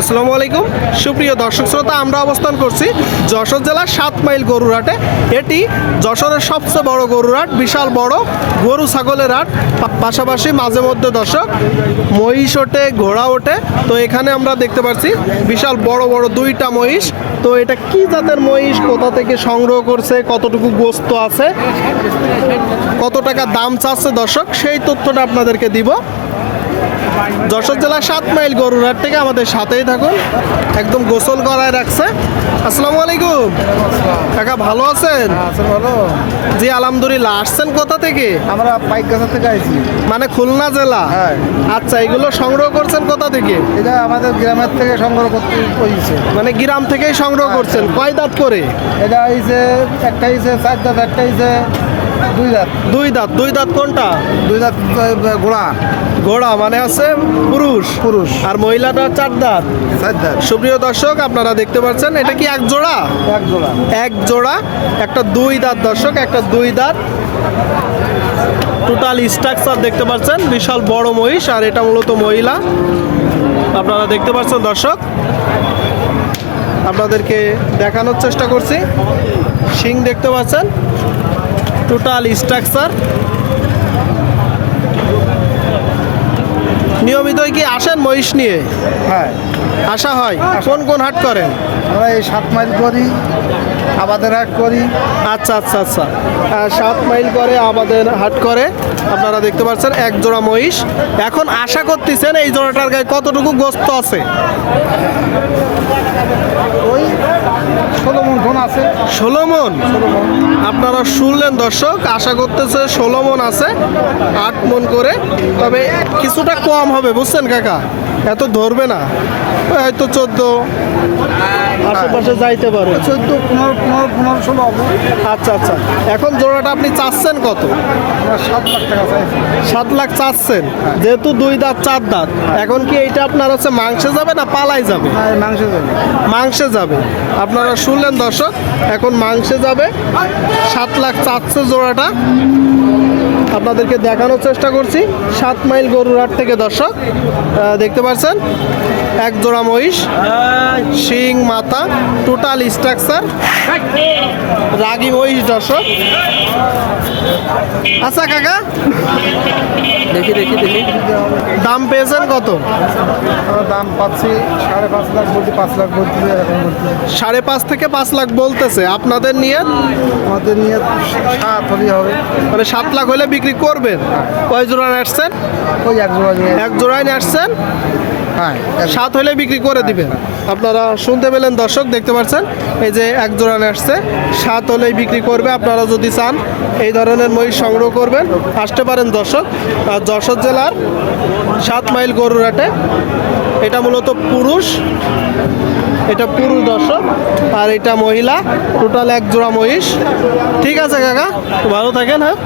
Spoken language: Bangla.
আসসালামু আলাইকুম। সুপ্রিয় দর্শক শ্রোতা, আমরা অবস্থান করছি যশোর জেলার সাত মাইল গরুরহাটে। এটি যশোরের সবচেয়ে বড় গরুরহাট, বিশাল বড় গরু ছাগলের হাট। পাশাপাশি মাঝে মধ্যে দর্শক, মহিষ ওঠে, ঘোড়া ওঠে। তো এখানে আমরা দেখতে পাচ্ছি বিশাল বড় বড় দুইটা মহিষ। তো এটা কি জাতের মহিষ, কোথা থেকে সংগ্রহ করছে, কতটুকু গোস্ত আছে, কত টাকা দাম চাচ্ছে দর্শক, সেই তথ্যটা আপনাদেরকে দিব। যশোর জেলার সাত মাইল গরুরহাট থেকে আমাদের সাথেই থাকুন। একদম গোসল করায় রাখছে। আসসালামু আলাইকুম। কাকা ভালো আছেন? আচ্ছা বলো জি আলহামদুলিল্লাহ। আসছেন কোথা থেকে? আমরা পাইক গাছা থেকে আইছি। মানে খুলনা জেলা? হ্যাঁ। আচ্ছা এগুলো সংগ্রহ করছেন কোথা থেকে? এটা আমাদের গ্রামের থেকে সংগ্রহ করতে হয়েছে মানে গ্রাম থেকেই সংগ্রহ করছেন। কয় দাঁত করে? এটা হয়েছে একটা হয়েছে চার দাঁত একটা হয়েছে দুই দাঁত। দুই দাঁত। দুই দাঁত কোনটা? দুই দাঁত গোড়া। ঘোড়া মানে আছে পুরুষ। পুরুষ। আর মহিলাটা চার দাঁত। চার দাঁত। সুপ্রিয় দর্শক আপনারা দেখতে পাচ্ছেন এটা কি এক জোড়া? এক জোড়া। এক জোড়া একটা দুই দাঁত দর্শক একটা দুই দাঁত। টোটাল স্ট্রাকচার দেখতে পাচ্ছেন বিশাল বড় মহিষ আর এটা মূলত মহিলা। আপনারা দেখতে পাচ্ছেন দর্শক আপনাদেরকে দেখানোর চেষ্টা করছি। শিং দেখতে পাচ্ছেন টোটাল স্ট্রাকচার। নিয়মিত কি আসেন মহিষ নিয়ে? হ্যাঁ। আসা হয়। কোন কোন হাট করেন? আমরা এই সাত মাইল করি আবাদের হাট করি। আচ্ছা আচ্ছা আচ্ছা। সাত মাইল করে আমাদের হাট করে। আপনারা দেখতে পাচ্ছেন এক জোড়া মহিষ। এখন আশা করতেছেন এই জোড়াটার গায়ে কতটুকু গোস্ত আছে? ষোলো মন আছে? ষোলো মন আপনারা শুনলেন দর্শক আশা করতেছে ষোলো মন আছে আট মন করে। তবে কিছুটা কম হবে বুঝছেন কাকা? এত ধরবে না। হয়তো চোদ্দ আশেপাশে যাইতে পারে চোদ্দ পনেরো পনেরো পনেরো ষোলো আচ্ছা আচ্ছা। এখন জোড়াটা আপনি চাচ্ছেন কত? সাত লাখ টাকা চাইছি। সাত লাখ চাচ্ছেন। যেহেতু দুই দাঁত চার দাঁত। এখন কি এইটা আপনার হচ্ছে মাংসে যাবে না পালাই যাবে? হ্যাঁ মাংস দেবে মাংসে যাবে। আপনারা শুনলেন দর্শক এখন মাংসে যাবে। সাত লাখ চাচ্ছে জোড়াটা। আপনাদেরকে দেখানোর চেষ্টা করছি। সাত মাইল গরুর হাট থেকে দর্শক দেখতে পাচ্ছেন এক জোড়া মহিষ শিং মাথা টোটাল স্ট্রাকচার রাগি মহিষ দর্শক। আচ্ছা কাকা? দেখি দেখি দেখি। দাম পেয়েছেন কত? দাম পাচ্ছি সাড়ে পাঁচ লাখ বলতে পাঁচ লাখ বলতে বলতে সাড়ে পাঁচ থেকে পাঁচ লাখ বলতেছে। আপনাদের নিয়ে আমাদের নিয়ে সাত হলেই হবে। মানে সাত লাখ হলে বিক্রি করবেন? কয় জোড়া আসছেন? ওই এক জোড়া এক জোড়ায় আসছেন? হ্যাঁ সাত হলে বিক্রি করে দিবেন। আপনারা শুনতে পেলেন দর্শক দেখতে পাচ্ছেন? এই যে এক জোড়া আসছে সাত হলেই বিক্রি করবে। আপনারা যদি চান এই ধরনের মহিষ সংগ্রহ করবেন। আসতে পারেন দর্শক আর যশোর জেলার সাত মাইল গরুরাটে এটা মূলত পুরুষ। এটা পুরুষ দর্শক, আর এটা মহিলা। টোটাল এক জোড়া মহিষ। ঠিক আছে, কাকা? ভালো থাকেন হ্যাঁ?